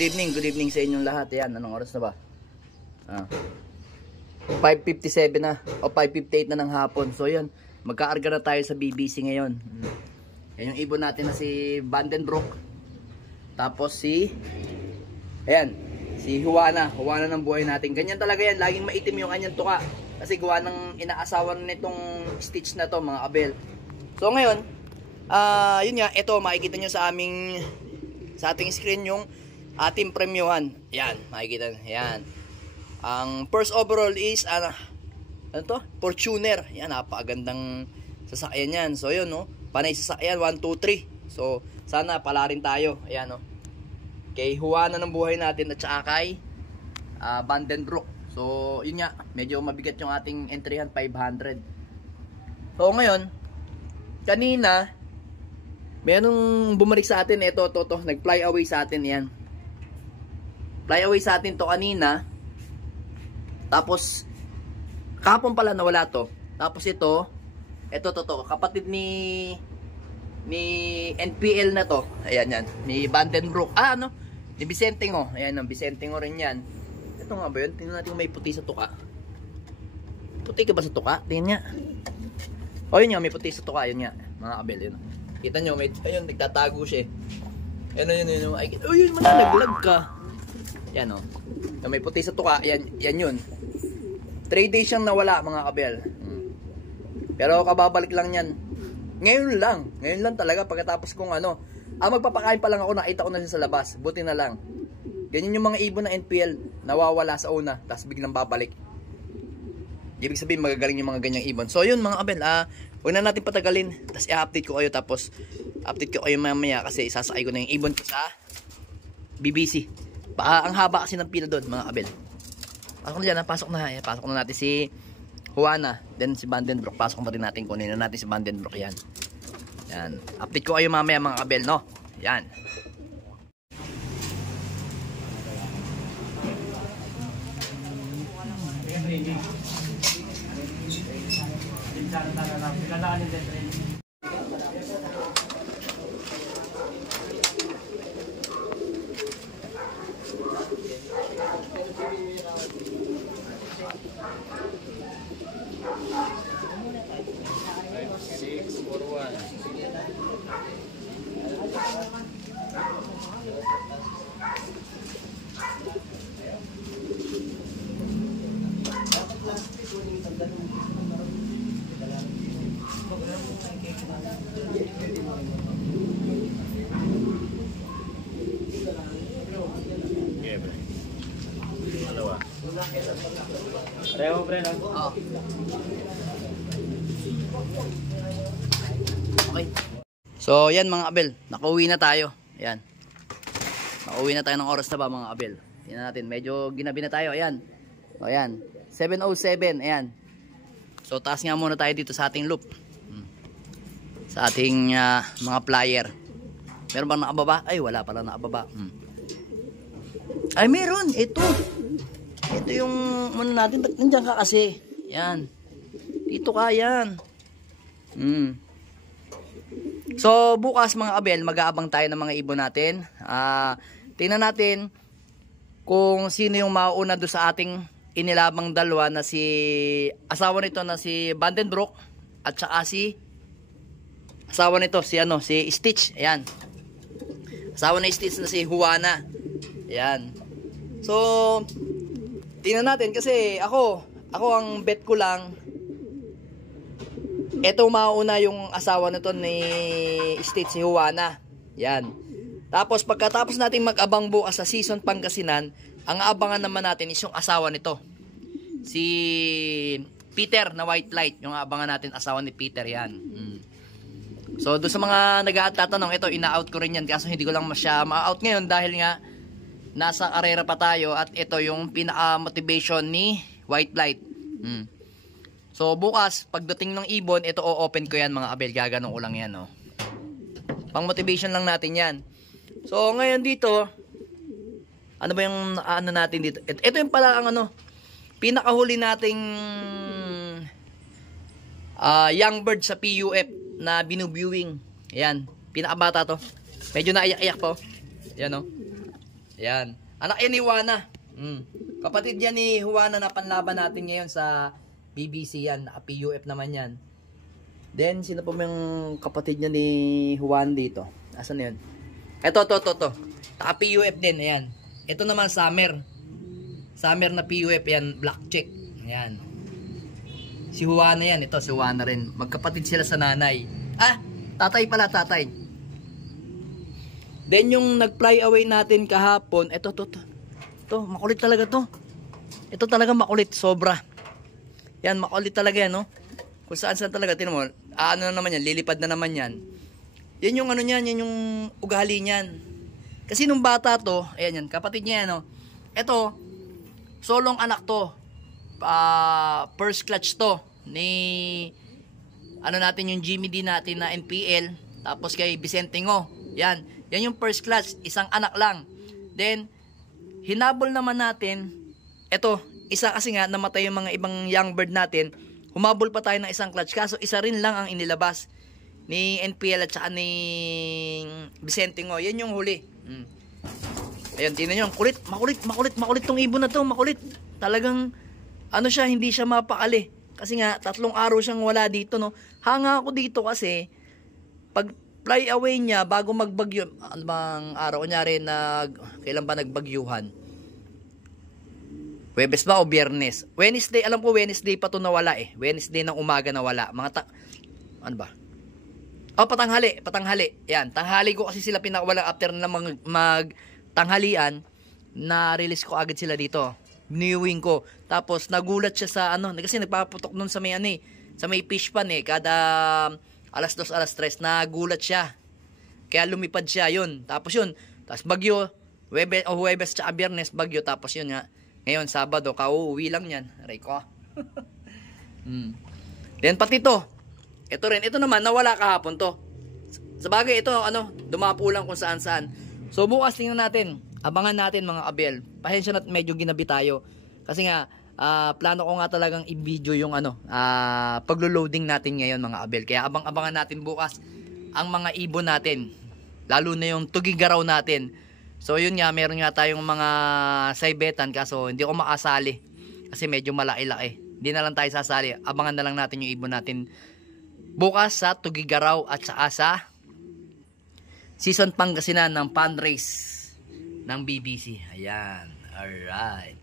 Good evening sa inyong lahat. Yan, anong oras na ba? 5:57 na o 5:58 na ng hapon. So yun, magkaarga na tayo sa BBC ngayon. Yan yung ibon natin na si Vandenbroek. Tapos si Juana ng buhay natin. Ganyan talaga yan, laging maitim yung kanyang tuka. Kasi gawa ng inaasawan nitong stitch na to, mga abel. So ngayon, yun nga, ito makikita nyo sa ating screen yung ating premyohan. Yan, makikita nyo. Yan. Ang first overall is ano to? Fortuner. Yan, napakagandang sasakyan yan. So yun, no? Panay sasakyan 1, 2, 3. So sana pala rin tayo. Ayan, no? Kay Juana ng buhay natin at saka kay Vandenbroek. So yun nga, medyo mabigat yung ating entryhan, 500. So ngayon, kanina merong bumalik sa atin. Ito, nag-fly away sa atin. Yan, fly away sa atin to kanina. Tapos kahapon pala nawala to. Tapos ito kapatid ni NPL na to. Ayan yan, ni Vandenbroek. Ni Vicentingo. Ayan, ng Vicentingo rin yan. Ito nga ba yun? Tingnan natin may puti sa tuka. Puti ka ba sa tuka? Tingnan nga. O yun nga, may puti sa tuka. Yun nga, mga abel. Yun. Kita nyo, ayun, nagtatago siya. Yun. Ayun, naglag ka. Yan, o. May puti sa tuka. Yan yun. 3 days siyang nawala, mga kabel. Pero kababalik lang yan. Ngayon lang talaga, pagkatapos kong magpapakain pa lang ako, nakita ko na siya sa labas. Buti na lang. Ganyan yung mga ibon na NPL, nawawala sa una, tapos biglang babalik. Ibig sabihin, magagaling yung mga ganyang ibon. So yun, mga kabel, huwag na natin patagalin. Tapos i-update ko kayo, tapos update ko kayo mamaya kasi isasakay ko na yung ibon ko sa BBC. Ang haba kasi ng pila doon, mga kabel. Pasok na dyan, pasok na natin si Juana, then si Vandenbroek. Pasok na rin natin, kunin na natin si Vandenbroek. Yan. Update ko kayo mamaya, mga kabel, no? Yan. Pareho, pre, lang. Okay. So, yan mga abel. Nakauwi na tayo. Ayan. Nakauwi na tayo ng oras na ba, mga abel? Tingnan natin. Medyo ginabi na tayo. Ayan. O, ayan. 7:07. Ayan. So, taas nga muna tayo dito sa ating loop. Sa ating mga flyer. Meron bang nakababa? Ay, wala pala nakababa. Ay, meron. Ito yung natin. Nandiyan ka kasi. Yan. Dito ka, yan. So, bukas mga abel, mag-aabang tayo ng mga ibon natin. Tingnan natin kung sino yung mauuna doon sa ating inilabang dalawa na si asawa nito na si Vandenbroek at saka si asawa nito si Stitch. Ayan. Asawa na Stitch na si Juana. Ayan. So, tingnan natin kasi ako ang bet ko lang eto mauna yung asawa nito ni Stitch, si Juana. Yan. Tapos pagkatapos natin mag-abang bukas sa season Pangasinan, ang aabangan naman natin is yung asawa nito. Si Peter na white light, yung aabangan natin asawa ni Peter yan. So doon sa mga nag-aatatanong, ito ina-out ko rin yan kasi hindi ko lang masya ma-out ngayon dahil nga nasa karera pa tayo at ito yung pinaka-motivation ni white light. So bukas pagdating ng ibon, ito o-open ko yan mga abel, gaganon ko lang yan, no. Pang motivation lang natin yan. So ngayon dito, ano ba yung natin dito? Ito yung pala ang pinakahuli nating young bird sa PUF na binubuing. Ayan, pinakabata to. Medyo naiyak-iyak po. Ayan, Ayan. Anak yan ni Juana. Kapatid yan ni Juana na panlaban natin ngayon sa BBC yan. PUF naman yan. Then, sino po yung kapatid niya ni Juan dito? Asan na yun? Ito. PUF din. Ayan. Ito naman Summer. Summer na PUF yan. Black check. Ayan. Si Juana yan. Ito si Juana rin. Magkapatid sila sa nanay. Tatay pala, tatay. Then yung nag-fly away natin kahapon, ito, makulit talaga to. Ito talaga makulit, sobra. Yan, makulit talaga yan, no? Kung saan talaga, tinan mo, ano na naman yan, lilipad na naman yan. Yan yung ano niyan, yan yung ugali niyan. Kasi nung bata to, ayan yan, kapatid niya yan, no? Ito, solong anak to. First clutch to ni ano natin yung Jimmy D natin na NPL, tapos kay Vicente Ngo. Yan yung first clutch, isang anak lang. Then hinabol naman natin eto, isa kasi nga namatay yung mga ibang young bird natin. Humabol pa tayo ng isang clutch, kaso isa rin lang ang inilabas ni NPL at saka ni Vicente Ngo. Yan yung huli. Ayun, tingnan nyo, makulit tong ibon na to, makulit. Talagang ano siya, hindi siya mapakali. Kasi nga, 3 araw siyang wala dito, no. Hanga ako dito kasi, pag fly away niya, bago magbagyo, ano bang araw, kunyari, kailan ba nagbagyuhan? Huwebes ba o Biyernes? Wednesday, alam ko Wednesday pa to nawala eh. Wednesday ng umaga nawala. Ano ba? Patanghali. Yan, tanghali ko kasi sila pinakawalang after na magtanghalian, na-release ko agad sila dito. Niuwing ko. Tapos nagulat siya sa kasi nagpapaputok nun sa may sa may fish pan kada alas 2, alas 3 nagulat siya. Kaya lumipad siya yun. Tapos bagyo, Huwebes tsaka Biyernes bagyo, tapos yun nga. Ngayon Sabado kauuwi lang yan. Aray ko. Then pati to. Ito naman nawala kahapon to. Sabagay ito dumapo lang kung saan-saan. So bukas tingnan natin. Abangan natin mga kabel. Pasensya na medyo ginabi tayo. Kasi nga, plano ko nga talagang i-video yung paglo-loading natin ngayon mga kabel. Kaya abangan natin bukas ang mga ibon natin. Lalo na yung tugigaraw natin. So yun nga, meron nga tayong mga saibetan. Kaso hindi ko makasali. Kasi medyo malaki-laki. Hindi na lang tayo sasali. Abangan na lang natin yung ibon natin bukas sa tugigaraw at saka sa season Pangasinan ng fundraise ng BBC. Ayan. Alright.